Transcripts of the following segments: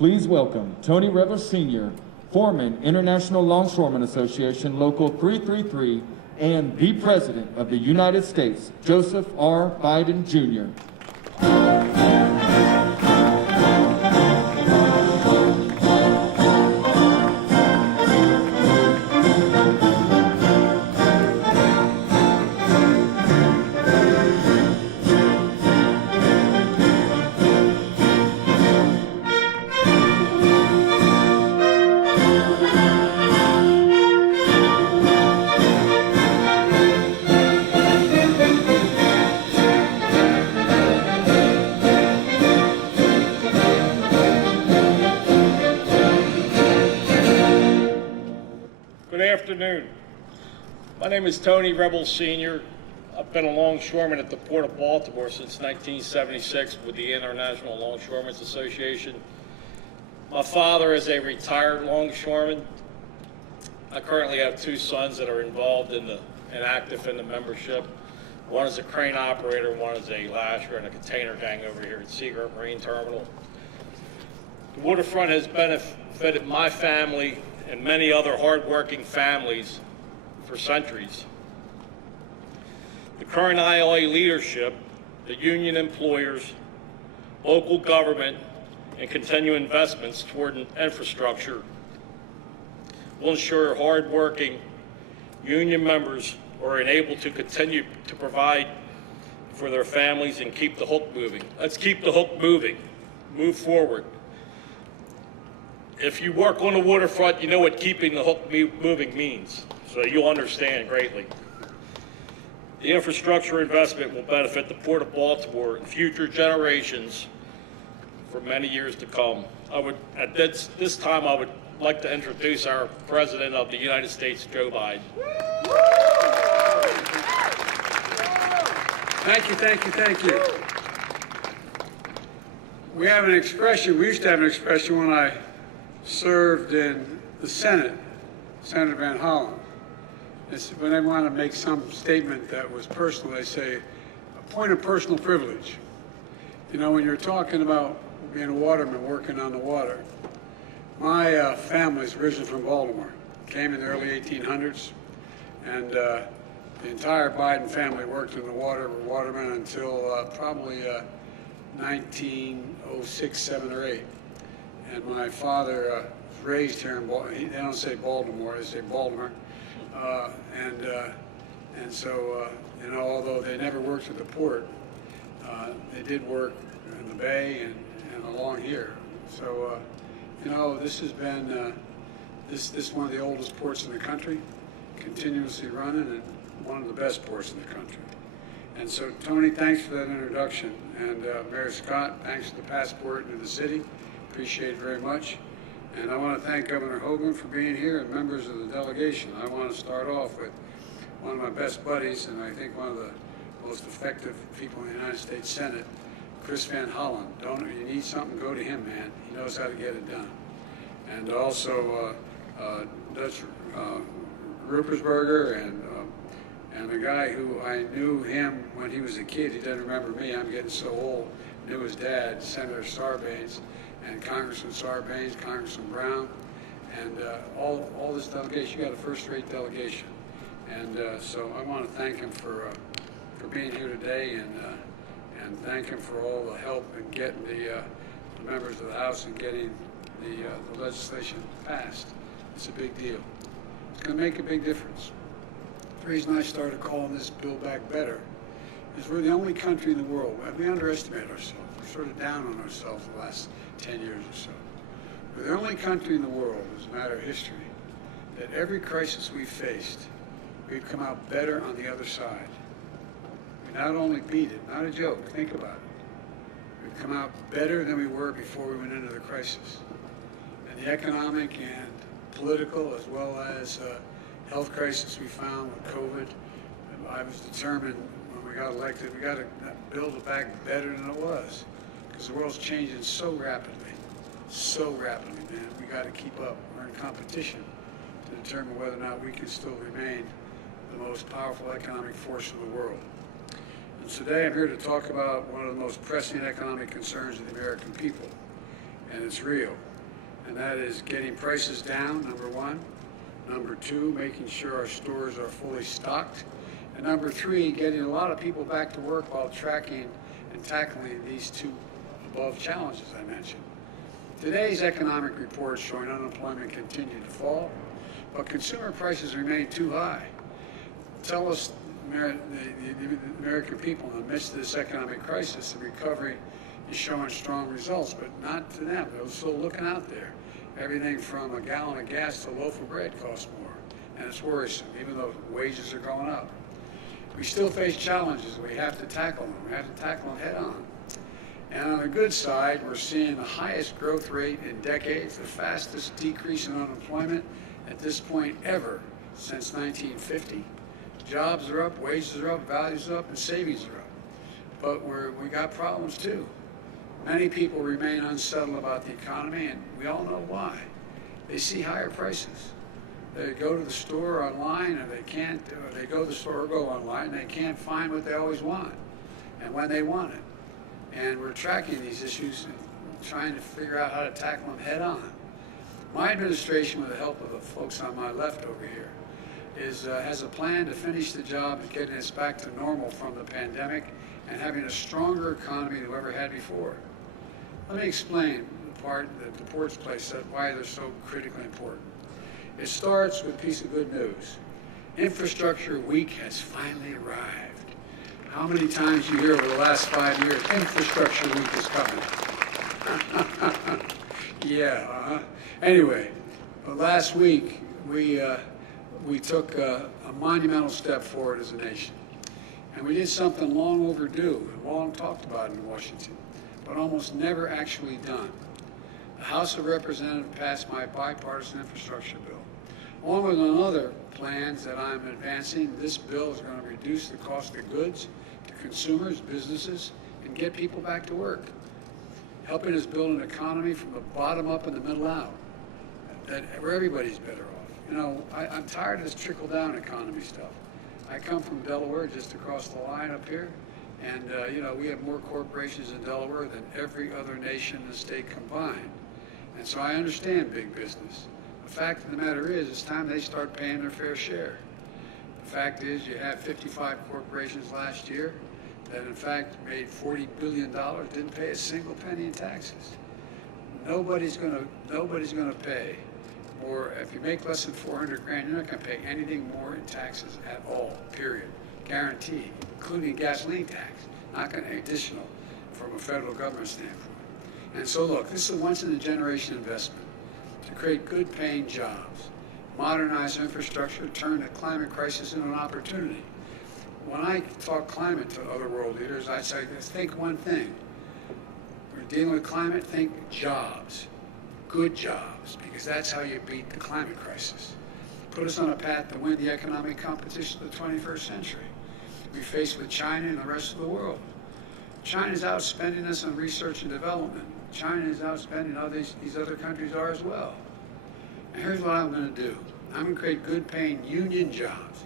Please welcome Tony Rebel Sr., Foreman, International Longshoremen Association, Local 333, and the President of the United States, Joseph R. Biden, Jr. Good afternoon. My name is Tony Rebel Sr. I've been a longshoreman at the Port of Baltimore since 1976 with the International Longshoremen's Association. My father is a retired longshoreman. I currently have two sons that are involved and active in the membership. One is a crane operator, one is a lasher in a container gang over here at Seagirt Marine Terminal. The waterfront has benefited my family and many other hardworking families for centuries. The current ILA leadership, the union employers, local government, and continued investments toward infrastructure will ensure hardworking union members are enabled to continue to provide for their families and keep the hook moving. Let's keep the hook moving, move forward. If you work on the waterfront, you know what keeping the hook moving means, so you'll understand greatly. The infrastructure investment will benefit the Port of Baltimore and future generations for many years to come. At this time, I would like to introduce our President of the United States, Joe Biden. Thank you, thank you, thank you. We have an expression, we used to have an expression when I served in the Senate, Senator Van Hollen. When they want to make some statement that was personal, they say, a point of personal privilege. You know, when you're talking about being a waterman working on the water, my family's originally from Baltimore, came in the early 1800s, and the entire Biden family worked in the watermen until probably 1906, 7, or 8. And my father was raised here in Baltimore. They don't say Baltimore, they say Baltimore. And so, you know, although they never worked at the port, they did work in the bay and along here. So, you know, this has been this is one of the oldest ports in the country, continuously running, and one of the best ports in the country. And so, Tony, thanks for that introduction. And Mayor Scott, thanks for the passport into the city. Appreciate it very much. And I want to thank Governor Hogan for being here and members of the delegation. I want to start off with one of my best buddies, and I think one of the most effective people in the United States Senate, Chris Van Hollen. You need something, go to him, man. He knows how to get it done. And also Dutch Ruppersberger and the guy who I knew him when he was a kid. He doesn't remember me. I'm getting so old. Knew his dad, Senator Sarbanes, and Congressman Sarbanes, Congressman Brown, and all this delegation. You got a first-rate delegation, and so I want to thank him for being here today, and thank him for all the help in getting the members of the House and getting the legislation passed. It's a big deal. It's going to make a big difference. The reason I started calling this Build Back Better is we're the only country in the world. We underestimate ourselves. We're sort of down on ourselves the last 10 years or so. We're the only country in the world, as a matter of history, that every crisis we've faced, we've come out better on the other side. We not only beat it, not a joke, think about it. We've come out better than we were before we went into the crisis. And the economic and political, as well as health crisis we found with COVID, I was determined when we got elected, we got to build it back better than it was. Because the world's changing so rapidly, man. We got to keep up. We're in competition to determine whether or not we can still remain the most powerful economic force in the world. And today I'm here to talk about one of the most pressing economic concerns of the American people, and it's real. and that is getting prices down, number one. Number two, making sure our stores are fully stocked. And number three, getting a lot of people back to work while tracking and tackling these two above challenges I mentioned. Today's economic report is showing unemployment continued to fall, but consumer prices remain too high. Tell us, the American people, in the midst of this economic crisis, the recovery is showing strong results, but not to them. They're still looking out there. Everything from a gallon of gas to a loaf of bread costs more, and it's worrisome, even though wages are going up. We still face challenges. We have to tackle them. We have to tackle them head on. And on the good side, we're seeing the highest growth rate in decades, the fastest decrease in unemployment at this point ever since 1950. Jobs are up, wages are up, values are up, and savings are up. But we got problems too. Many people remain unsettled about the economy, and we all know why. They see higher prices. They go to the store online, and they go to the store or go online, and they can't find what they always want and when they want it. And we're tracking these issues and trying to figure out how to tackle them head on. My administration, with the help of the folks on my left over here, has a plan to finish the job of getting us back to normal from the pandemic and having a stronger economy than we ever had before. Let me explain the part that the ports plays, why they're so critically important. It starts with a piece of good news. Infrastructure Week has finally arrived. How many times you hear over the last 5 years, Infrastructure Week is coming? Yeah, Anyway, last week we took a monumental step forward as a nation. And we did something long overdue, long talked about in Washington, but almost never actually done. The House of Representatives passed my Bipartisan Infrastructure Bill. Along with other plans that I'm advancing, this bill is going to reduce the cost of goods to consumers, businesses, and get people back to work, helping us build an economy from the bottom up and the middle out, where everybody's better off. You know, I'm tired of this trickle-down economy stuff. I come from Delaware, just across the line up here, and you know, we have more corporations in Delaware than every other nation in the state combined. And so I understand big business. The fact of the matter is, it's time they start paying their fair share. The fact is, you had 55 corporations last year that in fact made $40 billion, didn't pay a single penny in taxes. Nobody's gonna pay more. If you make less than 400 grand, you're not gonna pay anything more in taxes at all, period. Guaranteed, including gasoline tax, not gonna additional from a federal government standpoint. And so look, this is a once-in-a-generation investment to create good-paying jobs, modernize infrastructure, turn the climate crisis into an opportunity. When I talk climate to other world leaders, I say, think one thing. We're dealing with climate, think jobs, good jobs, because that's how you beat the climate crisis. Put us on a path to win the economic competition of the 21st century. We face with China and the rest of the world. China's outspending us on research and development. China is outspending how these other countries are as well. And here's what I'm going to do. I'm going to create good-paying union jobs,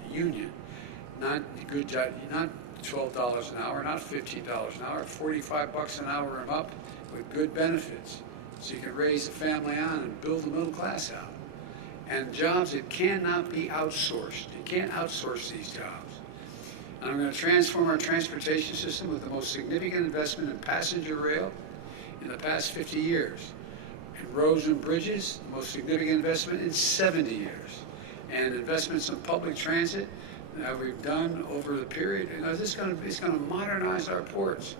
not good job, not $12 an hour, not $15 an hour, $45 an hour and up with good benefits, so you can raise the family on and build the middle class out. And jobs that cannot be outsourced. You can't outsource these jobs. And I'm going to transform our transportation system with the most significant investment in passenger rail in the past 50 years. In roads and bridges, the most significant investment in 70 years. And investments in public transit that we've done over the period. You know, it's going to modernize our ports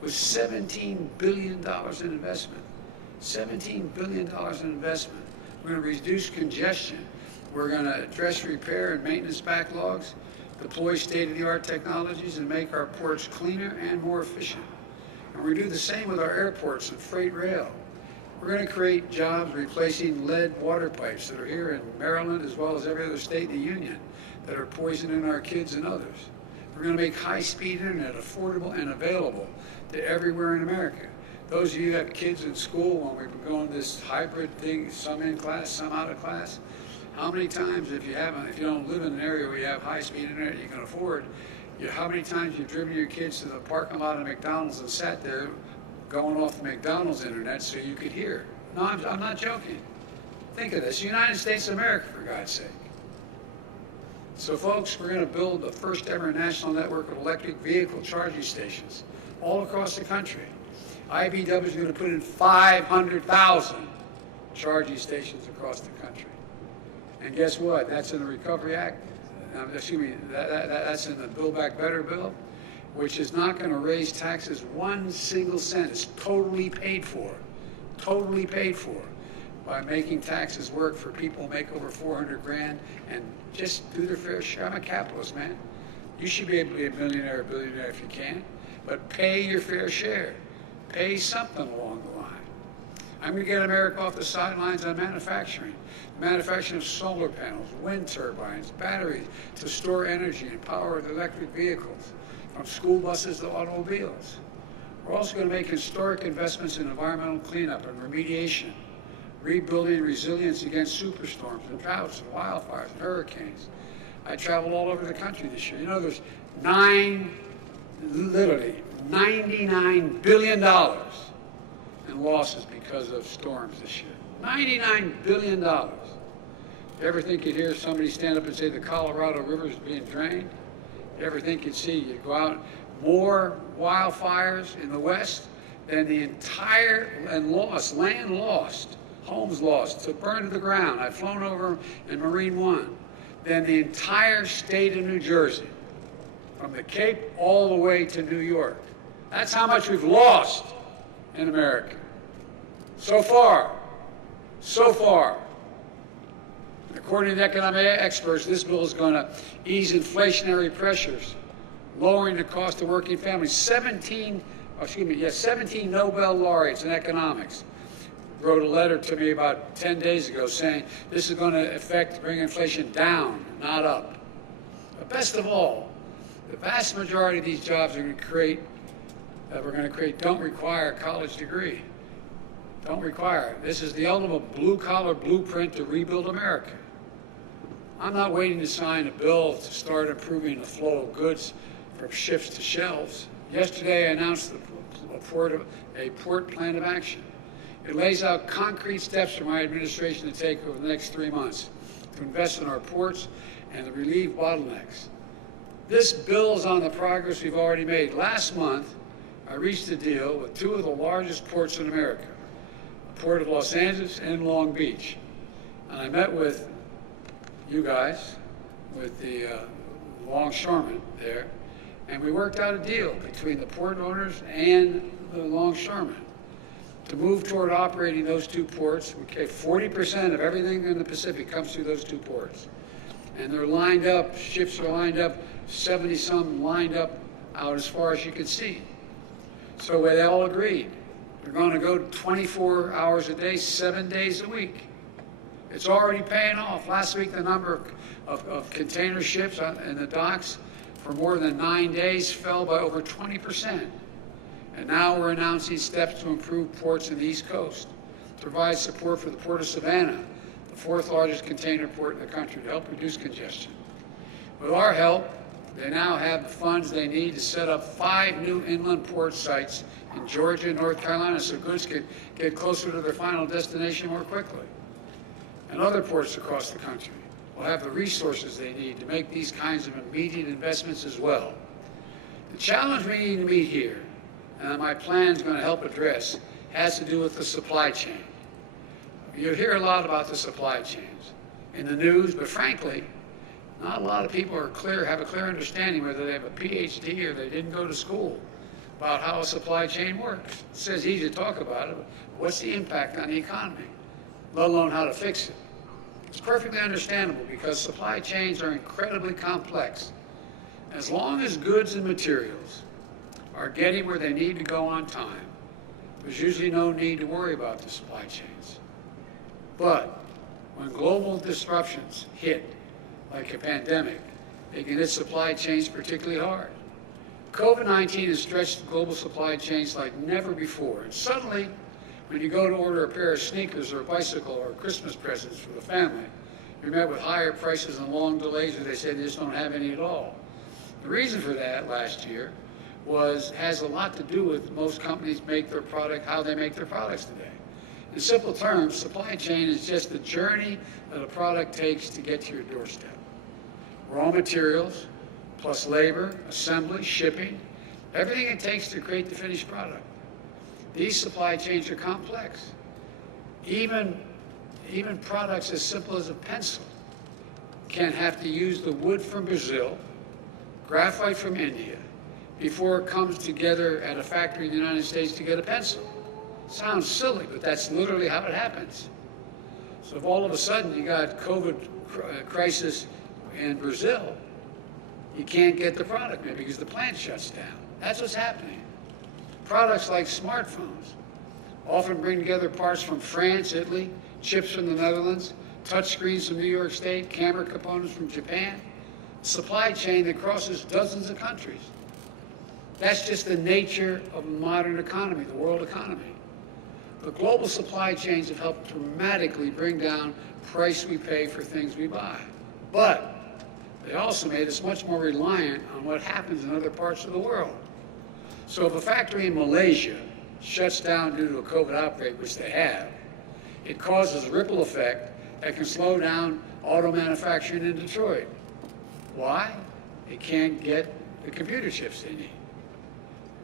with $17 billion in investment. $17 billion in investment. We're going to reduce congestion. We're going to address repair and maintenance backlogs, deploy state-of-the-art technologies, and make our ports cleaner and more efficient. And we're going to do the same with our airports and freight rail. We're going to create jobs replacing lead water pipes that are here in Maryland as well as every other state in the union that are poisoning our kids and others. We're going to make high-speed internet affordable and available to everywhere in America. Those of you who have kids in school, when we've been going this hybrid thing, some in class, some out of class, how many times, if you don't live in an area where you have high-speed internet you can afford, how many times you've driven your kids to the parking lot of McDonald's and sat there going off the McDonald's internet so you could hear? No, I'm not joking. Think of this, United States of America, for God's sake. So folks, we're going to build the first ever national network of electric vehicle charging stations all across the country. IBW is going to put in 500,000 charging stations across the country. And guess what? That's in the Recovery Act. Excuse me, that's in the Build Back Better bill, which is not going to raise taxes 1 single cent. It's totally paid for by making taxes work for people who make over 400 grand and just do their fair share. I'm a capitalist, man. You should be able to be a millionaire or billionaire if you can, but pay your fair share. Pay something along the line. I'm going to get America off the sidelines on manufacturing. Manufacturing of solar panels, wind turbines, batteries to store energy and power the electric vehicles, from school buses to automobiles. We're also going to make historic investments in environmental cleanup and remediation, rebuilding resilience against superstorms and droughts and wildfires and hurricanes. I traveled all over the country this year. You know, there's literally $99 billion in losses because of storms this year. $99 billion. You ever think you'd hear somebody stand up and say the Colorado River is being drained? You ever think you'd see, you go out, more wildfires in the West than the entire, and lost, land lost, homes lost, to burn to the ground. I've flown over in Marine One, than the entire state of New Jersey, from the Cape all the way to New York. That's how much we've lost in America. So far. According to economic experts, this bill is going to ease inflationary pressures, lowering the cost of working families. 17 Nobel laureates in economics wrote a letter to me about 10 days ago saying this is going to bring inflation down, not up. But best of all, the vast majority of these jobs we're going to create don't require a college degree. Don't require it. This is the ultimate blue-collar blueprint to rebuild America. I'm not waiting to sign a bill to start improving the flow of goods from ships to shelves. Yesterday, I announced a port plan of action. It lays out concrete steps for my administration to take over the next 3 months to invest in our ports and to relieve bottlenecks. This builds on the progress we've already made. Last month, I reached a deal with 2 of the largest ports in America, the Port of Los Angeles and Long Beach. And I met with you guys, with the longshoremen there, and we worked out a deal between the port owners and the longshoremen to move toward operating those 2 ports. Okay, 40% of everything in the Pacific comes through those 2 ports. And they're lined up, ships are lined up, 70-some lined up out as far as you can see. So they all agreed. They're going to go 24 hours a day, 7 days a week. It's already paying off. Last week, the number of container ships in the docks for more than 9 days fell by over 20%. And now we're announcing steps to improve ports in the East Coast, to provide support for the Port of Savannah, the 4th largest container port in the country, to help reduce congestion. With our help, they now have the funds they need to set up 5 new inland port sites in Georgia and North Carolina so goods can get closer to their final destination more quickly. And other ports across the country will have the resources they need to make these kinds of immediate investments as well. The challenge we need to meet here, and my plan is going to help address, has to do with the supply chain. You hear a lot about the supply chains in the news, but frankly, not a lot of people have a clear understanding, whether they have a PhD or they didn't go to school, about how a supply chain works. It says easy to talk about it, but what's the impact on the economy, let alone how to fix it? It's perfectly understandable because supply chains are incredibly complex. As long as goods and materials are getting where they need to go on time, there's usually no need to worry about the supply chains. But when global disruptions hit, like a pandemic, they can hit supply chains particularly hard. COVID-19 has stretched global supply chains like never before. And suddenly, when you go to order a pair of sneakers or a bicycle or Christmas presents for the family, you're met with higher prices and long delays, or they say they just don't have any at all. The reason for that last year has a lot to do with most companies make their product, how they make their products today. In simple terms, supply chain is just the journey that a product takes to get to your doorstep. Raw materials, plus labor, assembly, shipping, everything it takes to create the finished product. These supply chains are complex. Even products as simple as a pencil can have to use the wood from Brazil, graphite from India, before it comes together at a factory in the United States to get a pencil. Sounds silly, but that's literally how it happens. So if all of a sudden you got COVID crisis in Brazil, you can't get the product maybe because the plant shuts down. That's what's happening. Products like smartphones often bring together parts from France, Italy, chips from the Netherlands, touch screens from New York State, camera components from Japan, supply chain that crosses dozens of countries. That's just the nature of the modern economy, the world economy. The global supply chains have helped dramatically bring down the price we pay for things we buy. But they also made us much more reliant on what happens in other parts of the world. So if a factory in Malaysia shuts down due to a COVID outbreak, which they have, it causes a ripple effect that can slow down auto manufacturing in Detroit. Why? They can't get the computer chips they need.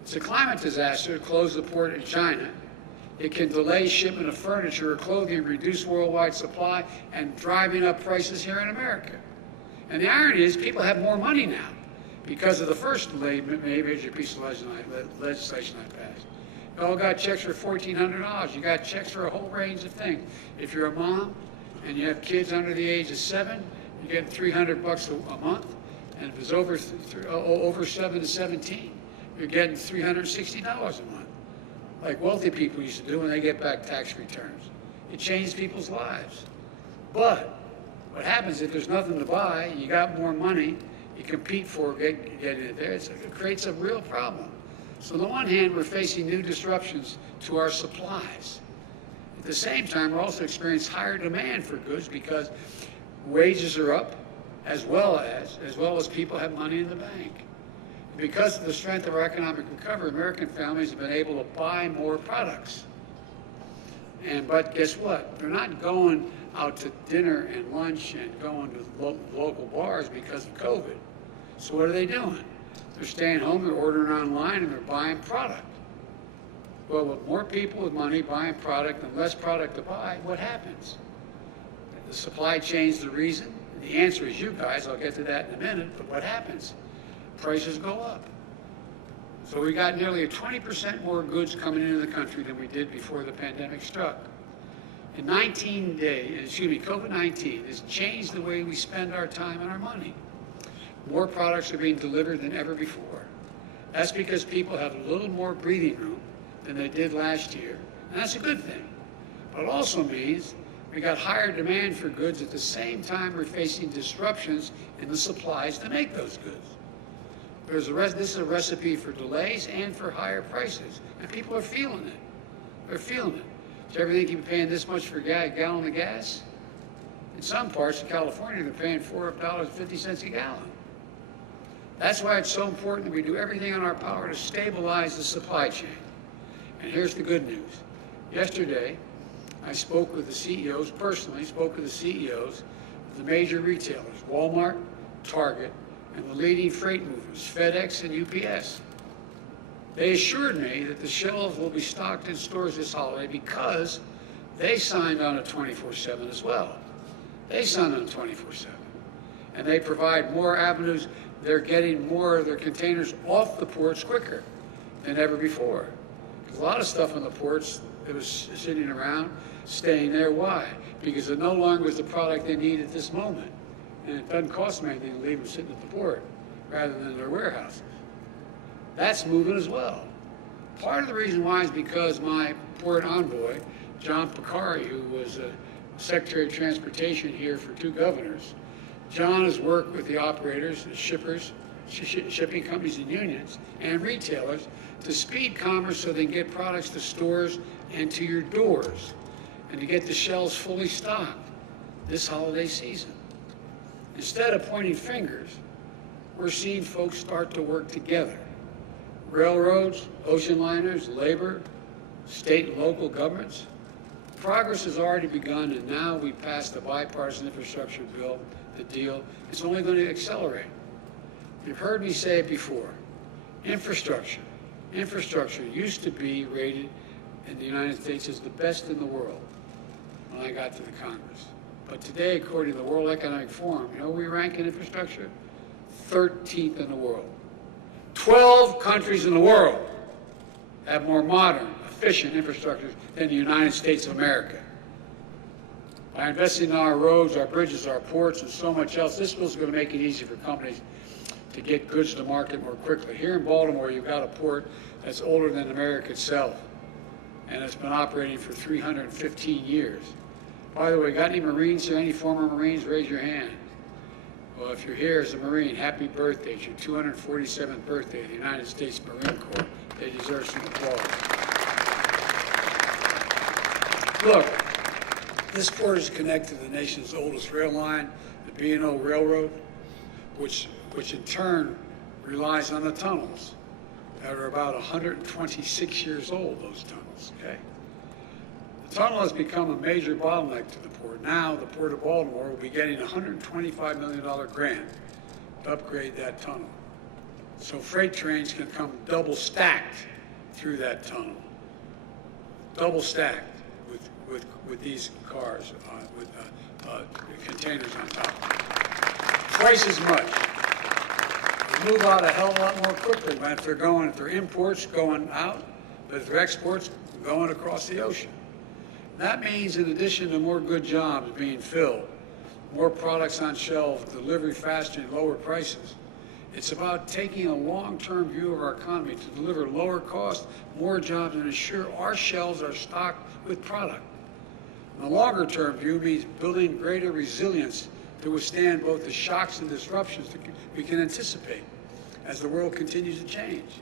It's a climate disaster to close the port in China. It can delay shipment of furniture or clothing, reduce worldwide supply, and driving up prices here in America. And the irony is people have more money now because of the first major piece of legislation I passed. You all got checks for $1,400. You got checks for a whole range of things. If you're a mom and you have kids under the age of 7, you're getting $300 a month. And if it's over 7 to 17, you're getting $360 a month, like wealthy people used to do when they get back tax returns. It changed people's lives. But what happens if there's nothing to buy, you got more money, you compete for getting it there, it creates a real problem. So on the one hand, we're facing new disruptions to our supplies. At the same time, we're also experiencing higher demand for goods because wages are up, as well as people have money in the bank. Because of the strength of our economic recovery, American families have been able to buy more products. But guess what? They're not going out to dinner and lunch and going to local bars because of COVID. So what are they doing? They're staying home, they're ordering online, and they're buying product. Well, with more people with money buying product and less product to buy, what happens? The supply chain's the reason. The answer is you guys. I'll get to that in a minute. But what happens? Prices go up. So we got nearly 20% more goods coming into the country than we did before the pandemic struck. In 19 days, COVID-19 has changed the way we spend our time and our money. More products are being delivered than ever before. That's because people have a little more breathing room than they did last year, and that's a good thing. But it also means we got higher demand for goods at the same time we're facing disruptions in the supplies to make those goods. This is a recipe for delays and for higher prices, and people are feeling it. They're feeling it. So everything keep paying this much for a gallon of gas? In some parts of California, they're paying $4.50 a gallon. That's why it's so important that we do everything in our power to stabilize the supply chain. And here's the good news. Yesterday, I spoke with the CEOs, personally spoke with the CEOs of the major retailers, Walmart, Target, and the leading freight movers, FedEx and UPS. They assured me that the shelves will be stocked in stores this holiday because they signed on a 24/7 as well. They signed on 24/7. And they provide more avenues. They're getting more of their containers off the ports quicker than ever before. There's a lot of stuff on the ports that was sitting around, staying there. Why? Because it no longer is the product they need at this moment. And it doesn't cost them anything to leave them sitting at the port rather than their warehouses. That's moving as well. Part of the reason why is because my port envoy, John Picari, who was Secretary of Transportation here for 2 governors, John has worked with the operators, the shippers, shipping companies and unions, and retailers to speed commerce so they can get products to stores and to your doors and to get the shelves fully stocked this holiday season. Instead of pointing fingers, we're seeing folks start to work together. Railroads, ocean liners, labor, state and local governments, progress has already begun, and now we passed the Bipartisan Infrastructure Bill, the deal. It's only going to accelerate. You've heard me say it before. Infrastructure used to be rated in the United States as the best in the world when I got to the Congress. But today, according to the World Economic Forum, you know where we rank in infrastructure? 13th in the world. 12 countries in the world have more modern, efficient infrastructure than the United States of America. By investing in our roads, our bridges, our ports, and so much else, this bill is going to make it easy for companies to get goods to market more quickly. Here in Baltimore, you've got a port that's older than America itself, and it's been operating for 315 years. By the way, got any Marines here? Any former Marines? Raise your hand. Well, if you're here as a Marine, happy birthday. It's your 247th birthday of the United States Marine Corps. They deserve some applause. Look, this port is connected to the nation's oldest rail line, the B&O Railroad, which in turn relies on the tunnels that are about 126 years old, those tunnels, okay? The tunnel has become a major bottleneck to the port. Now, the Port of Baltimore will be getting a $125 million grant to upgrade that tunnel. So freight trains can come double stacked through that tunnel. Double stacked with these cars, with containers on top. Twice as much. They move out a hell of a lot more quickly if they're imports going out, but if they're exports going across the ocean. That means in addition to more good jobs being filled, more products on shelves, delivery faster and lower prices, it's about taking a long-term view of our economy to deliver lower cost, more jobs, and ensure our shelves are stocked with product. And the longer-term view means building greater resilience to withstand both the shocks and disruptions that we can anticipate as the world continues to change.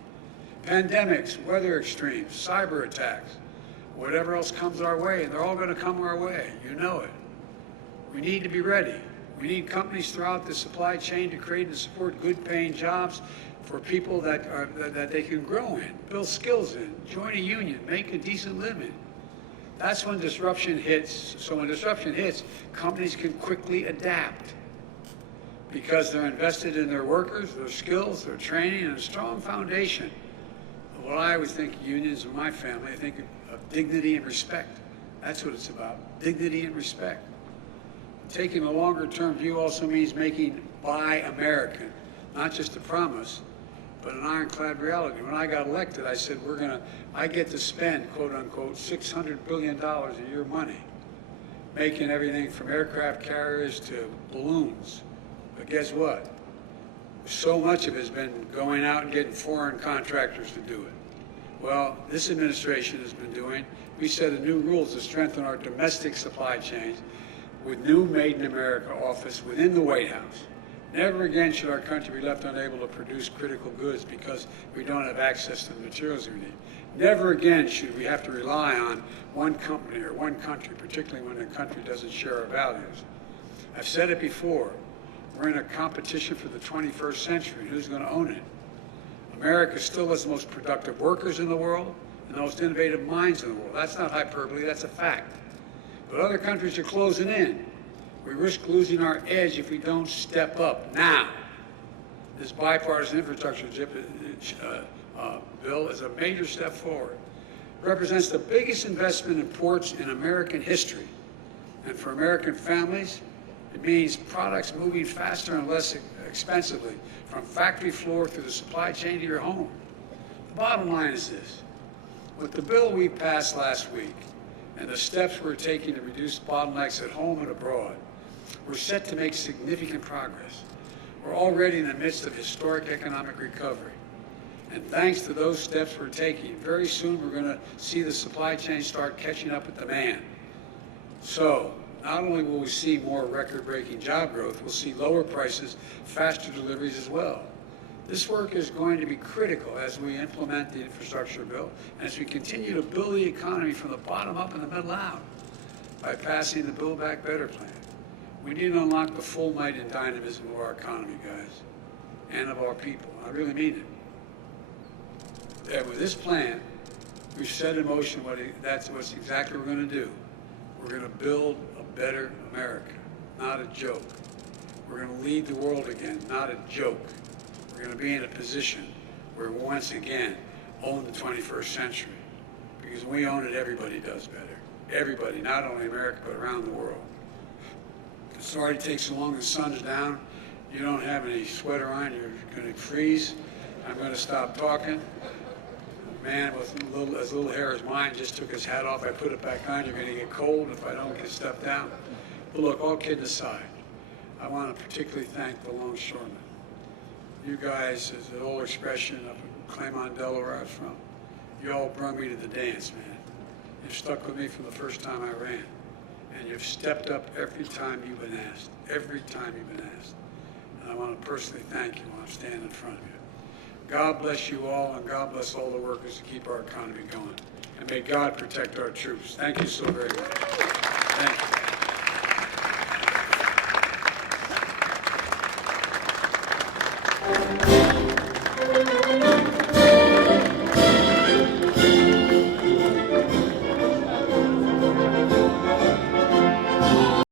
Pandemics, weather extremes, cyber attacks, whatever else comes our way, and they're all going to come our way. You know it. We need to be ready. We need companies throughout the supply chain to create and support good-paying jobs for people that they can grow in, build skills in, join a union, make a decent living. That's when disruption hits. So when disruption hits, companies can quickly adapt because they're invested in their workers, their skills, their training, and a strong foundation of what I always think unions in my family, I think of dignity and respect. That's what it's about, dignity and respect. Taking a longer-term view also means making Buy American, not just a promise, but an ironclad reality. When I got elected, I said, I get to spend, quote unquote, $600 billion a year money, making everything from aircraft carriers to balloons. But guess what? So much of it has been going out and getting foreign contractors to do it. Well, this administration has been doing, we set a new rules to strengthen our domestic supply chains with new Made in America office within the White House. Never again should our country be left unable to produce critical goods because we don't have access to the materials we need. Never again should we have to rely on one company or one country, particularly when a country doesn't share our values. I've said it before, we're in a competition for the 21st century. Who's going to own it? America still has the most productive workers in the world and the most innovative minds in the world. That's not hyperbole, that's a fact. But other countries are closing in. We risk losing our edge if we don't step up now. This bipartisan infrastructure bill is a major step forward. It represents the biggest investment in ports in American history. And for American families, it means products moving faster and less expensively from factory floor through the supply chain to your home. The bottom line is this. With the bill we passed last week and the steps we're taking to reduce bottlenecks at home and abroad, we're set to make significant progress. We're already in the midst of historic economic recovery. And thanks to those steps we're taking, very soon we're going to see the supply chain start catching up with demand. So, not only will we see more record-breaking job growth, we'll see lower prices, faster deliveries as well. This work is going to be critical as we implement the infrastructure bill and as we continue to build the economy from the bottom up and the middle out by passing the Build Back Better plan. We need to unlock the full might and dynamism of our economy, guys, and of our people. I really mean it. And with this plan, we've set in motion that's what's exactly what we're going to do. We're going to build a better America, not a joke. We're going to lead the world again, not a joke. We're going to be in a position where we once again own the 21st century. Because when we own it, everybody does better. Everybody, not only America, but around the world. Sorry it takes so long, the sun's down. You don't have any sweater on, you're going to freeze. I'm going to stop talking. A man with as little hair as mine just took his hat off. I put it back on. You're going to get cold if I don't get stuff down. But look, all kidding aside, I want to particularly thank the longshoremen. You guys, as an old expression up in Claymont, Delaware, I was from, you all brought me to the dance, man. You've stuck with me from the first time I ran. And you've stepped up every time you've been asked. Every time you've been asked. And I want to personally thank you while I'm standing in front of you. God bless you all, and God bless all the workers to keep our economy going. And may God protect our troops. Thank you so very much.